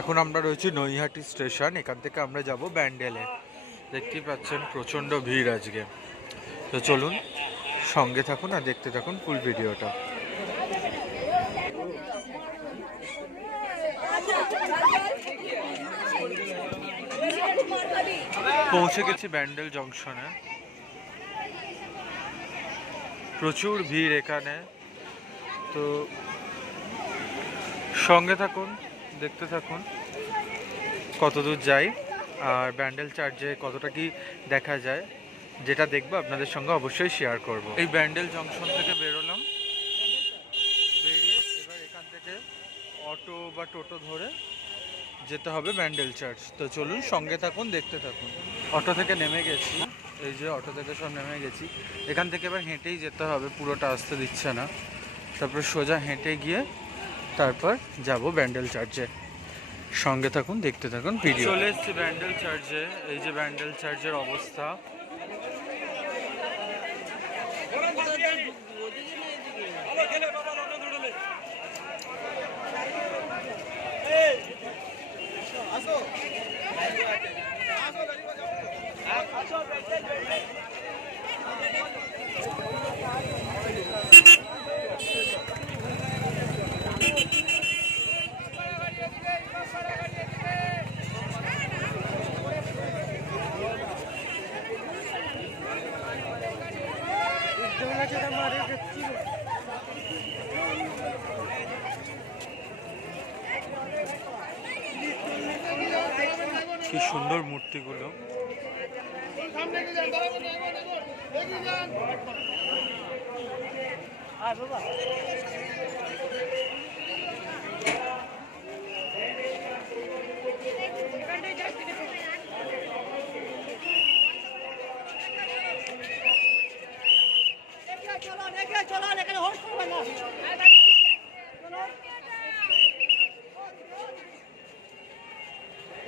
এখন আমরা রয়েছি নৈহাটি স্টেশন। এখান থেকে আমরা যাব ব্যান্ডেলে। দেখতেই পাচ্ছেন প্রচণ্ড ভিড় আজকে। তো চলুন সঙ্গে থাকুন আর দেখতে থাকুন ফুল ভিডিওটা। পৌঁছে গেছি ব্যান্ডেল জংশনে। প্রচুর ভিড় এখানে। তো সঙ্গে থাকুন, দেখতে থাকুন কতদূর যাই আর ব্যান্ডেল চার্চে কতটা কি দেখা যায়, যেটা দেখবো আপনাদের সঙ্গে অবশ্যই শেয়ার করব। এই ব্যান্ডেল জংশন থেকে বেরোলাম, বেরিয়ে এবার এখান থেকে অটো বা টোটো ধরে যেতে হবে ব্যান্ডেল চার্চ। তো চলুন সঙ্গে থাকুন, দেখতে থাকুন। অটো থেকে নেমে গেছি, এই যে অটো থেকে সব নেমে গেছি। এখান থেকে এবার হেঁটেই যেতে হবে, পুরোটা আসতে দিচ্ছে না। তারপর সোজা হেঁটে গিয়ে তারপর যাব ব্যান্ডেল চার্চে। সঙ্গে থাকুন, দেখতে থাকুন ভিডিও। চলে এসেছি ব্যান্ডেল চার্চে। এই যে ব্যান্ডেল চার্চের অবস্থা। কি সুন্দর মূর্তিগুলো।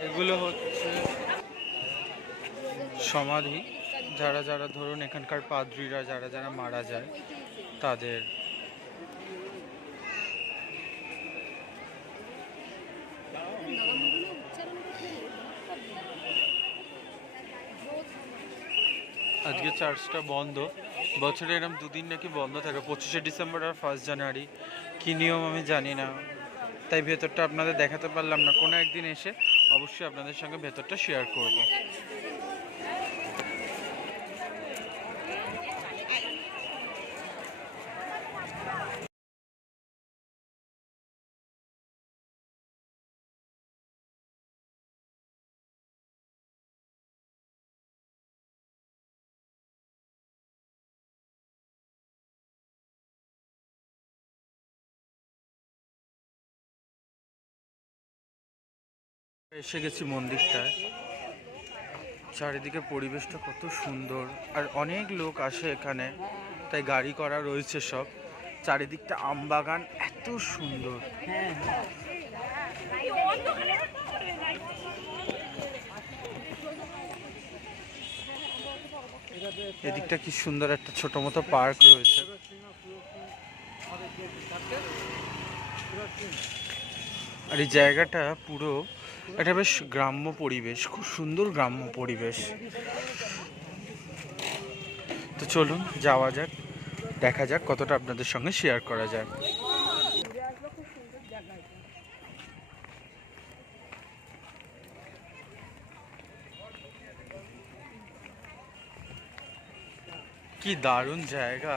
এগুলো হচ্ছে সমাধি, যারা যারা ধরুন এখানকার পাদ্রীরা যারা যারা মারা যায় তাদের। আজকে চার্চটা বন্ধ। বছরে এরকম দুদিন নাকি বন্ধ থাকে, 25শে ডিসেম্বর আর 1 জানুয়ারি। কী নিয়ম আমি জানি না, তাই ভেতরটা আপনাদের দেখাতে পারলাম না। কোনো একদিন এসে অবশ্যই আপনাদের সঙ্গে ভেতরটা শেয়ার করব। এসে গেছি মন্দিরটায়। চারিদিকে পরিবেশটা কত সুন্দর, আর অনেক লোক আসে এখানে, তাই গাড়ি করা রয়েছে সব। চারিদিকটা আমবাগান, এত সুন্দর। এদিকটা কি সুন্দর একটা ছোট মতো পার্ক রয়েছে। আর এই জায়গাটা পুরো একটা বেশ গ্রাম্য পরিবেশ, খুব সুন্দর গ্রাম্য পরিবেশ। তো চলুন যাওয়া যাক, দেখা যাক কতটা আপনাদের সঙ্গে শেয়ার করা যায়। কি দারুণ জায়গা,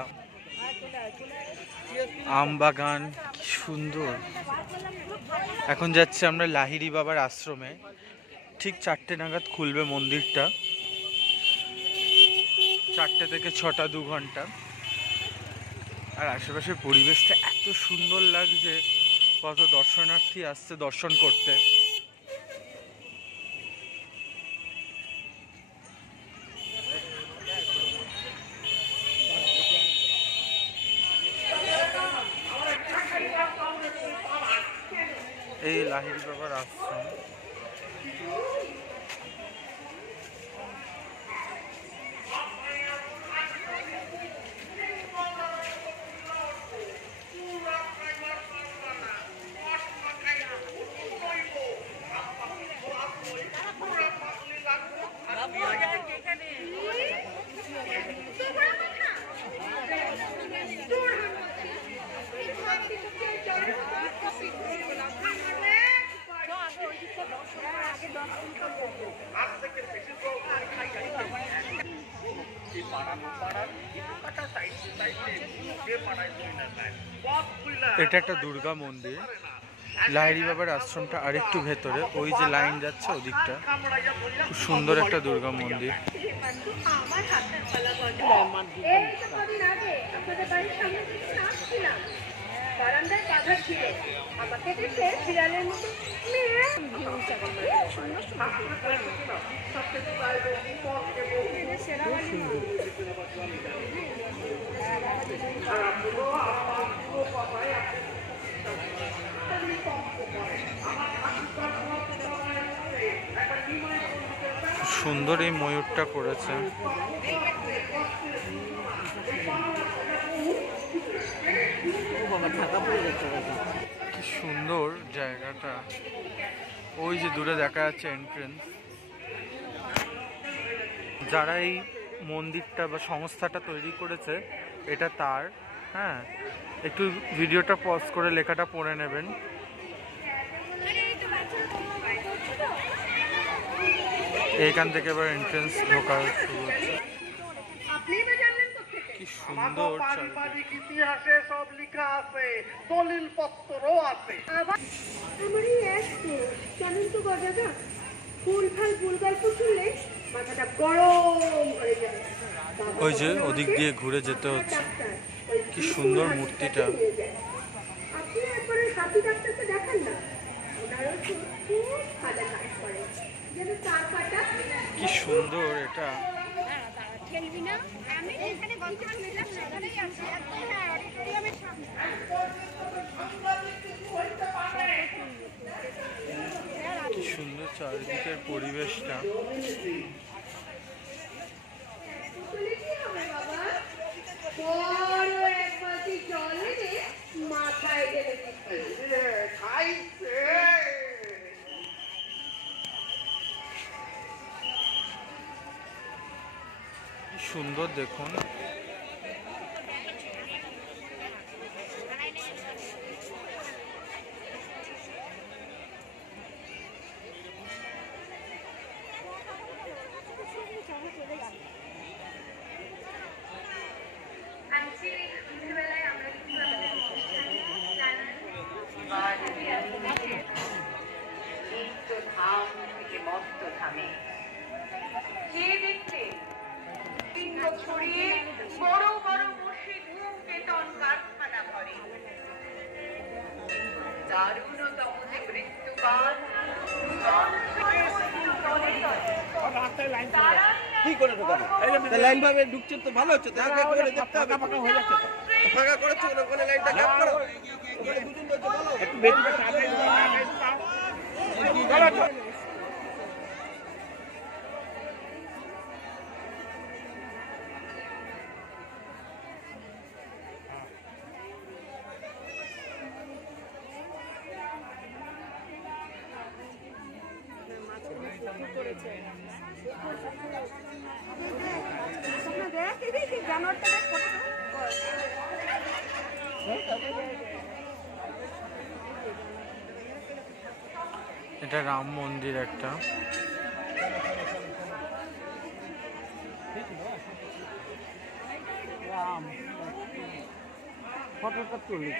আমবাগান, কি সুন্দর। এখন যাচ্ছি আমরা লাহিড়ী বাবার আশ্রমে। ঠিক 4টে নাগাদ খুলবে মন্দিরটা, 4টে থেকে 6টা, 2 ঘন্টা। আর আশেপাশের পরিবেশটা এত সুন্দর লাগছে, কত দর্শনার্থী আসছে দর্শন করতে। এই লাহিড়ী বাবার আশ্রম। এটা একটা দুর্গা মন্দির। লাহিড়ী বাবার আশ্রমটা আরেকটু ভেতরে, ওই যে লাইন যাচ্ছে ওদিকটা। খুব সুন্দর একটা দুর্গা মন্দির। সুন্দর এই ময়ূরটা করেছে। কি সুন্দর জায়গাটা। ওই যে দূরে দেখা যাচ্ছে এন্ট্রেন্স। যারা এই মন্দিরটা বা সংস্থাটা তৈরি করেছে এটা তার, হ্যাঁ, একটু ভিডিওটা পজ করে লেখাটা পড়ে নেবেন। এইখান থেকে এবার এন্ট্রেন্স ঢোকা শুরু হচ্ছে। কি সুন্দর ইতিহাসে সব লেখা আছে, দলিল পত্রও আছে। আমার এই এক জানেন তো গজাদা, ফুল গল্প শুনলে মাথাটা গরম হয়ে যায়। ওই যে ওদিক দিয়ে ঘুরে যেতে হচ্ছে। কি সুন্দর মূর্তিটা। আপনি একবারে হাতি ডাক্তারকে দেখান না, ওনারও খুব ভালো কাজ করে, যেন তার পাটা। কি সুন্দর এটা। খেলবি না? আমি এখানে বর্তমান মেলার সামনেই আছি, একদম হ্যাঁ, অডিটোরিয়ামের সামনে। কি সুন্দর চারিদিকের পরিবেশটা। সুন্দর দেখুন। কি করে ঢোকাবো? লাইন ভাবে ঢুকছেন তো ভালো হচ্ছে, ফাঁকা হয়ে যাচ্ছে, ফাঁকা করেছে ওখানে লাইনটা গ্যাপ করো। দুদিন বলছে বলো একটু বেশি এটা রাম মন্দির একটা। ফটোটা তুলি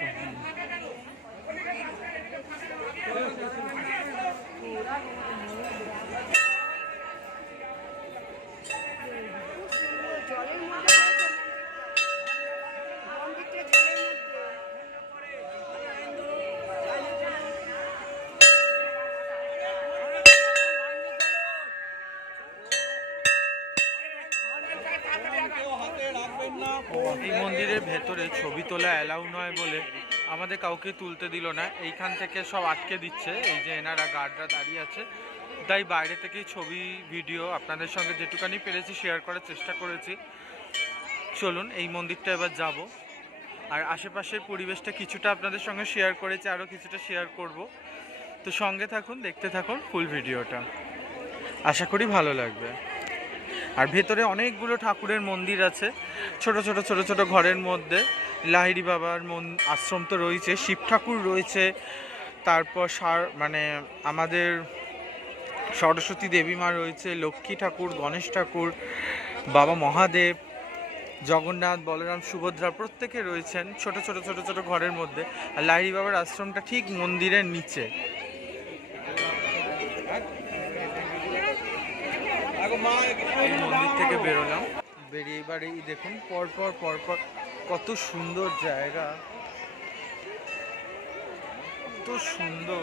এই মন্দিরের ভেতরে ছবি তোলা অ্যালাউ নয় বলে আমাদের কাউকে তুলতে দিল না। এইখান থেকে সব আটকে দিচ্ছে, এই যে এনারা গার্ডরা দাঁড়িয়ে আছে, তাই বাইরে থেকেই ছবি ভিডিও আপনাদের সঙ্গে যেটুকানি পেরেছি শেয়ার করার চেষ্টা করেছি। চলুন এই মন্দিরটা এবার যাব, আর আশেপাশের পরিবেশটা কিছুটা আপনাদের সঙ্গে শেয়ার করেছি, আরও কিছুটা শেয়ার করব। তো সঙ্গে থাকুন, দেখতে থাকুন ফুল ভিডিওটা, আশা করি ভালো লাগবে। আর ভেতরে অনেকগুলো ঠাকুরের মন্দির আছে, ছোট ছোট ছোট ছোট ঘরের মধ্যে। লাহিড়ী বাবার আশ্রম তো রয়েছে, শিব ঠাকুর রয়েছে, তারপর মানে আমাদের সরস্বতী দেবী মা রয়েছে, লক্ষ্মী ঠাকুর, গণেশ ঠাকুর, বাবা মহাদেব, জগন্নাথ, বলরাম, সুভদ্রা প্রত্যেকে রয়েছেন ছোট ছোট ছোট ছোট ঘরের মধ্যে। আর লাহিড়ী বাবার আশ্রমটা ঠিক মন্দিরের নিচে। এই মন্দির থেকে বেরোলাম, বেরিয়ে এবারে দেখুন পরপর পরপর কত সুন্দর জায়গা, কত সুন্দর।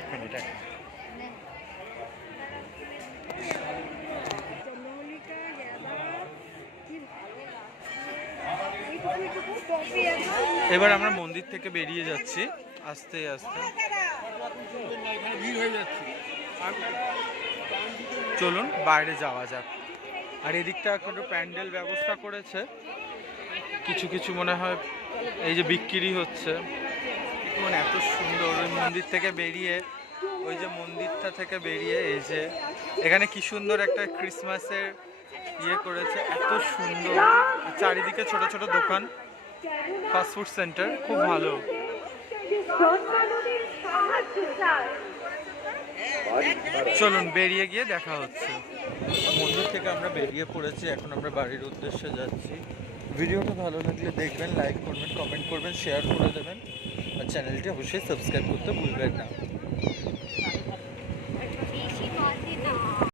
এক মিনিট এবার আমরা মন্দির থেকে বেরিয়ে যাচ্ছি আস্তে আস্তে। চলুন বাইরে যাওয়া যাক। আর এদিকটা একটু প্যান্ডেল ব্যবস্থা করেছে, কিছু কিছু মনে হয় এই যে বিক্রি হচ্ছে। মানে এত সুন্দর ওই মন্দির থেকে বেরিয়ে, ওই যে মন্দিরটা থেকে বেরিয়ে এই যে এখানে কি সুন্দর একটা ক্রিসমাসের ইয়ে করেছে, এত সুন্দর। চারিদিকে ছোট ছোট দোকান, ফাস্টফুড সেন্টার, খুব ভালো। চলুন বেরিয়ে গিয়ে দেখা হচ্ছে। মন্দির থেকে আমরা বেরিয়ে পড়েছি, এখন আমরা বাড়ির উদ্দেশ্যে যাচ্ছি। ভিডিওটা ভালো লাগলে দেখবেন, লাইক করবেন, কমেন্ট করবেন, শেয়ার করে দেবেন, আর চ্যানেলটি অবশ্যই সাবস্ক্রাইব করতে ভুলবেন না।